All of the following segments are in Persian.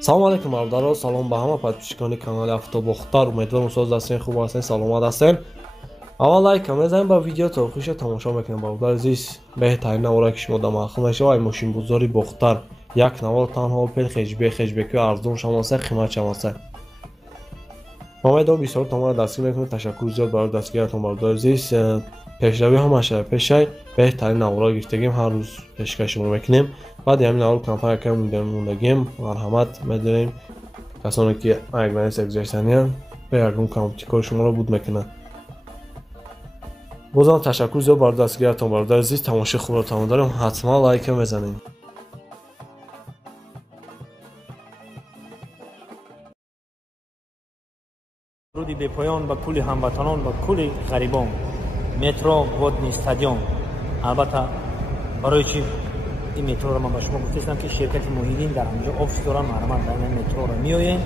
салом алейкум бародаро, салом ба ҳама подписчикони канали Автобухтар. Умедворам соз ҳастен, хуб ҳастен, саломат ҳастен. аввал лайка мезанем ба видео то охириша тамошо мекунем. бародари азиз, беҳтарин навора ки шумо дар махл мешава ай мошинбузори Бухтар. Як навор танҳо Opel хеҷбек ки арзон шамоса, қимат шамоса. Умедворам бисёр томона дастгир мекунем. Ташаккур зиёд барои дастгиратон бародари азиз. пешравӣ ҳамаша пешай беҳтарин навора гирифтагим, ҳар рӯз пешкашмо мекунем. баъди ҳамин навор компания ка мондагим, марҳамат медонем. касоне ки агнанис гузаштаниан ба ягон камтикори шуморо буд мекунад. бозам ташаккур зиёд барои дастгиратон бародари азиз. тамошои хубро тамом дорем. ҳатман лайка мезанем. руди бепоён ба кулли ҳамватанон ва кулли ғарибон. метро водни стадион. албатта барои чӣ این مترو رو من با شما گفتم که شرکت موحدین در همینجا آفیس دارن. محرمان در این مترو رو میآیین،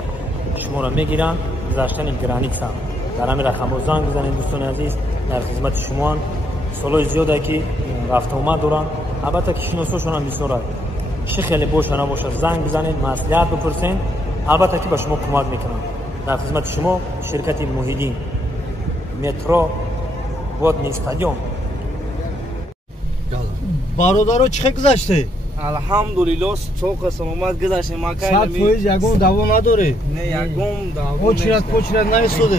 شما رو میگیرن، گذاشتن گرانیکس هم در همین رقم زنگ بزنید. دوستان عزیز در خدمت شما سالای زیاده که رفت آمد دارن. البته که شناسوشون هم بسیار چه خیلی باشه نباشه زنگ بزنید، مصلحت بپرسین، البته که به شما کمک میکنن. در خدمت شما شرکت موحدین مترو водный стадион. бародаро чӣ гузаште? алҳамдулиллоҳ соқа саломат гузаштем. сад фоиз ягон даво надоре? не ягон даво очрат почрат наистоде?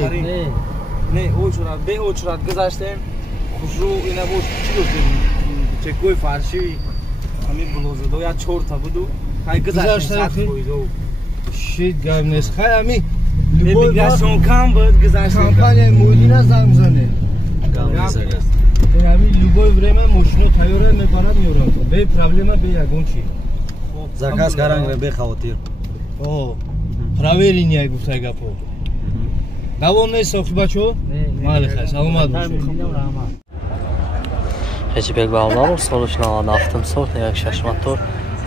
не очрат бе очрат гузаштем. хушрӯ ина буд чӣ гуфтем чекои фарши ҳамин блозадоя 4 та буду ҳай гузаштем 100 фоиз. шит гап нест. хай ҳами миграсион кам буд гузаштем. компанияи моҳидина занг бизане. ҳамин любое время мошино тайёра мебарад меорад. бе проблема бе ягон чӣ. заказ карангре бе хавотир. проверение гуфтаи гапо. давон нест охи бачо? майли хай саломат бошед. Хеҷбек Баҳодаров солиш 97 сот, як 6 мотор,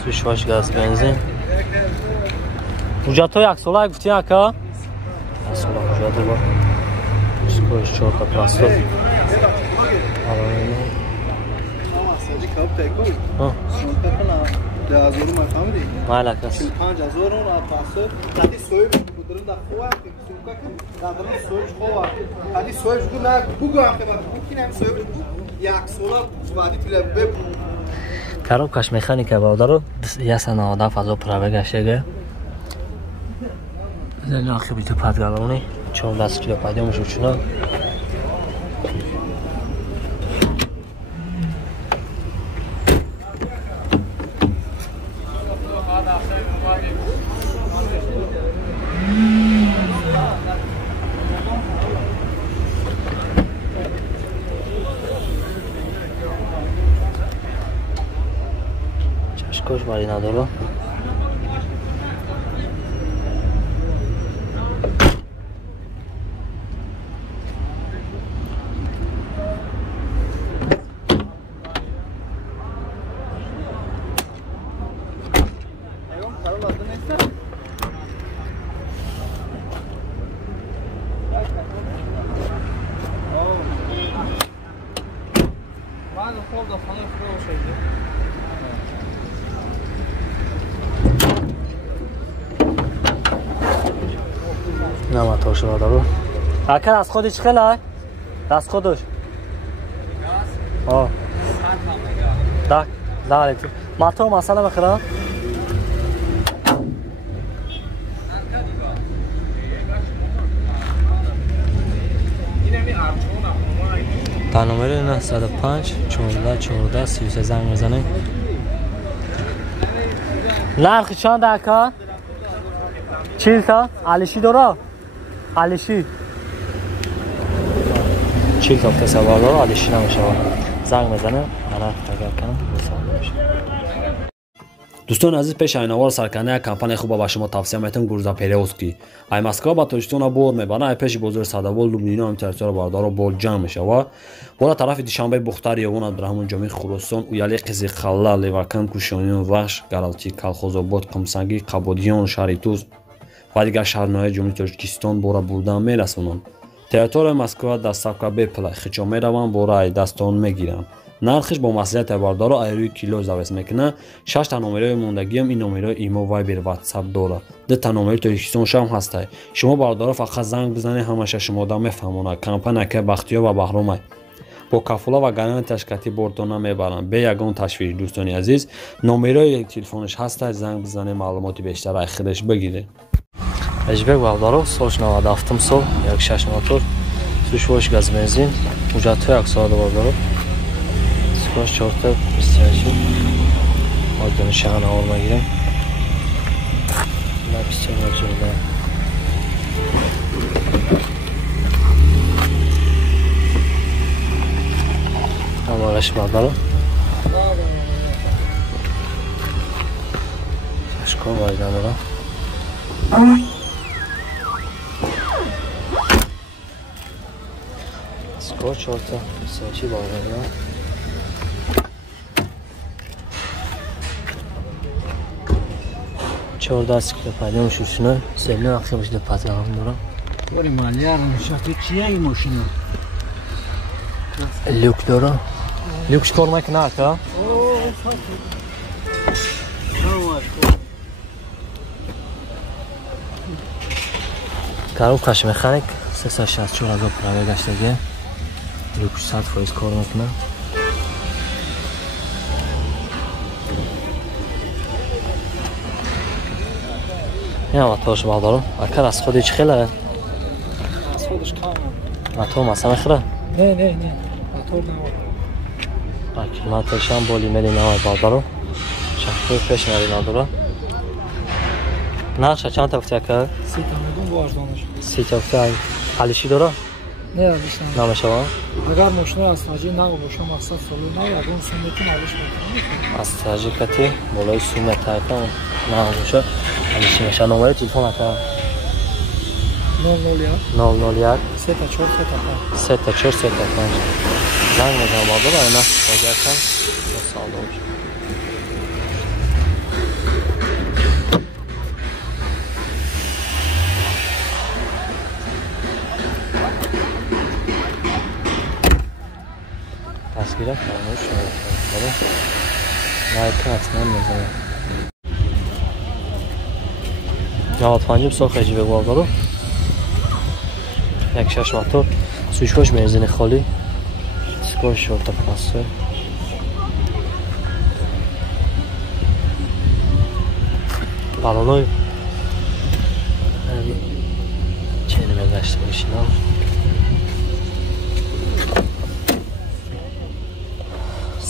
36 газ бензин. ҳуҷҷатҳо як сола гуфтин ака? Як сола ҳуҷҷат бор. 24 та пластик. Майла кас. коробкаш механика Баҳодаров яса 90 фазо пробегашега. Зелен ахи биту падгалони 14 кило подъёмш учуна. Чашкош бари надоро. نماتور شده دارو اکر از خودی چه خیلی؟ از خودش دک داره تو ماتور مسئله بخیره؟ در نمره 905 14 14 33 زنگ میزنه. نرخ چند اکا؟ 40 تا علیشی داره؟ علیشی 40 تا تصور داره علیشی نمیشه زنگ میزنه نرخ تگر کنم دوستان عزیز پیش اینوار سرکنه کمپانی خوب با شما توصیه میتونم گروزا پیروسکی ای مسکو با توشتون بور میبرن ای پیش بزرگ صداول لوبنینا هم ترسر باردار بول جمع میشه و بالا طرف دیشنبه بختار یوان ابراهیم جامی خراسان و یالی قزی خلا لیواکن کوشانیون وحش گرالتی کالخوزآباد قمسنگی قبادیان شریتوز و دیگر شهرهای جمهوری تاجیکستان بورا بردن میرسونن. تریتور مسکو دستاکا به پلای خچا میروان بورا دستان میگیرن нархиш бо маслиҳати бардоро айрӯи кило завес мекунад. 6 та номерои мондагиам ин номерои имо вайбер ватсап дора. 2 та номери телефонш ҳам ҳастай. Шумо бардоро фақат занг бизанед, ҳамаша шумо да мефаҳмонад. Компания Бахтиёр ва Баҳромай бо кафола ва гарантияш кати бордона мебаранд. Бе ягон ташвиш дӯстони азиз, номерои телефонш ҳастай, занг бизанед, маълумоти бештар аз худаш бигиред. Эжбек Бавдаров, сош 97 сол, 16 мотор, сушвош газ бензин, ҳуҷҷатҳои аксоли Бавдаров. Скош 4 та 28. Оддон шаҳр авор мегирем. На 24 ҷойда. Амалаш Бавдаров. Ашко вайдан дора. Скоч 4 та 28 Бавдаров. Çordas kilo paylamış üstüne. Seninle akşam işte patronum dura. Ori maliyarın şartı çiğ maşını. Lük dura. Lük kormak ne aka? Karup kaş mekanik. Sesa şart çora da prave gaştagi. Lük saat faiz kormak ne? Я матош бардорам. Акар аз худи чӣ хела? Аз худаш кам. Матор маса мехӯра? Не. Матор навод. Аки матошам боли мели навай бардорам. Шахтои пеш мери надора. Нақша чанд тафти ака? 30 миллион бо арзонаш. 30 тафти алиши дора? Не алиш не. Намешава? Агар мошина аз таҷи нав боша мақсад соли нав ягон сумметин алиш мекунам. Аз таҷи кати болои суммет ака нав боша алиши меша. Номери телефон ака? 001 3 4 5 занг мезанам бардора ина таҷакам савдо боша. Tasvira farmoş olmalı. Like atmam lazım. Navbat fancım sox Ejbek Bavdarov. 16 motor. Suşvoş benzini xoli. Skoş orta pası. Balonoj. Çenime gaştırmışım.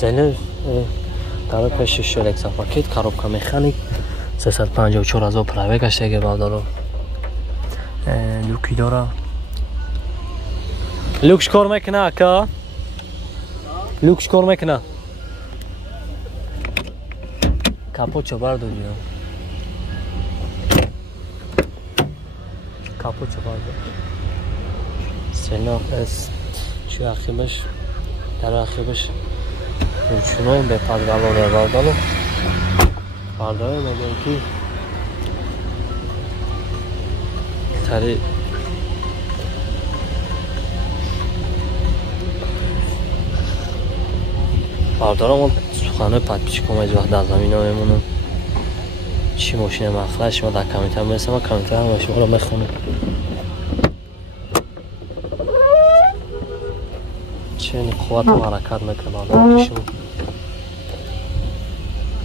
Zeynep در پیش شلکس پاکت کاروبکا مکانیک 354,000 پرایوه گشته که بردارو لوکی داره لوکش کار میکنه اکا لوکش کار میکنه کپوچو بردو دیو کپوچو بردو سینا است چو اخیبش در اخیبش Uçunayım be padral oraya vardalı. Vardayım edin ki tari vardalım suxanı patpiçik olmayız vaxt da zamin oyumunun çi moşine maflaş ma da kamita mersem ama kamita hamaşım ola mekhunu چنین قوت و حرکت میکنه آدم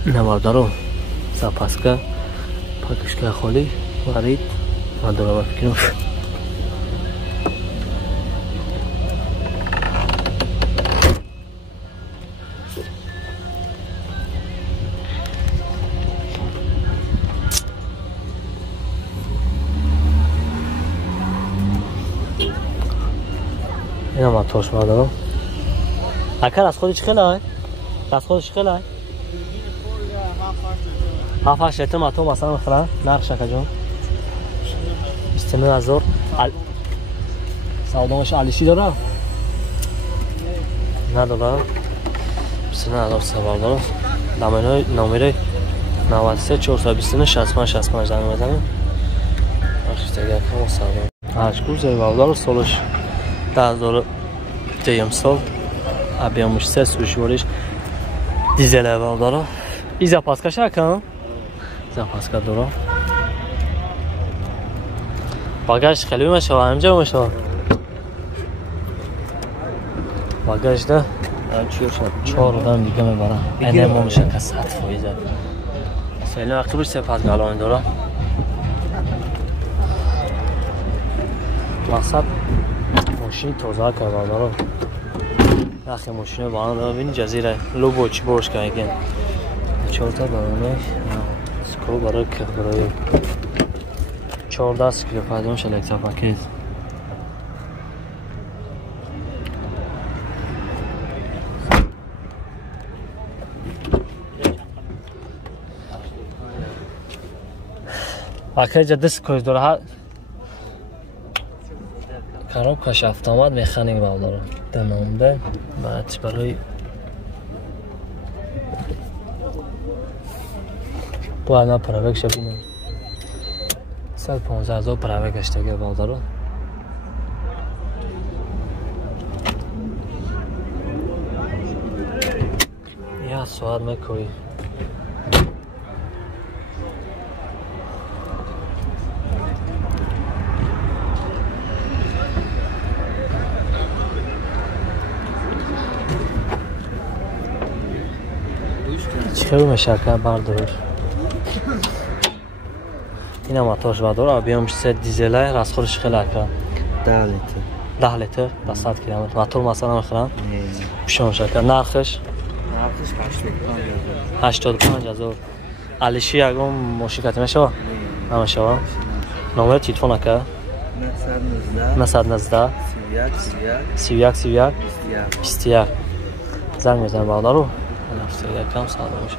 نماردارو زپاسکا پاکشکا خالی ورید و دوباره بفکرم اینا ما توش بردارم اکر از خودش خیلی های؟ از خودش خیلی های؟ هفت لیتر ماتو مثلا میخورن؟ نقش شکر جون 29,000 سودامش علیشی داره؟ نداره 29,000 سوال داره نامره 93 429 65 65 زنگ بزنیم آخیشت اگر کم سودام هشگور زیر بودار سالش 10,000 دیم سال объемش 3 сушвориш дизеле балдара и запаска шакам запаска дора багаж خیلی میشه همجا میشه багаж ده 4 آدم دیگه میبرن اینه ما میشه که 100 فایده خیلی وقتی بشه سپس گلان داره مقصد ماشین تازه که داره اخی ماشین با آن ببین جزیره لوبو چی برش که اگه 4 تا برانه سکو برای که برای 14 کیلو پدام شلکتا پاکیز پاکیز دست کوز داره ها коробкаш автомат механик балдора дамонда баъд барои бояд ман правек ша бинам 150,000 правек гаштага балдора я соат мекои چرا مشکل بردار این هم اتاش بردار آبیامش 3 دیزله راسخورش خیلی اکرم 10 لیتر 100 کیلومتر موتور مثلا میخرم پیشم شکل نرخش 85,000 علیشی اگم مشکل میشه نمیشه نمره تلفن که 919 31 21 زنگ میزنم بردارو نفسی یکم ساده میشه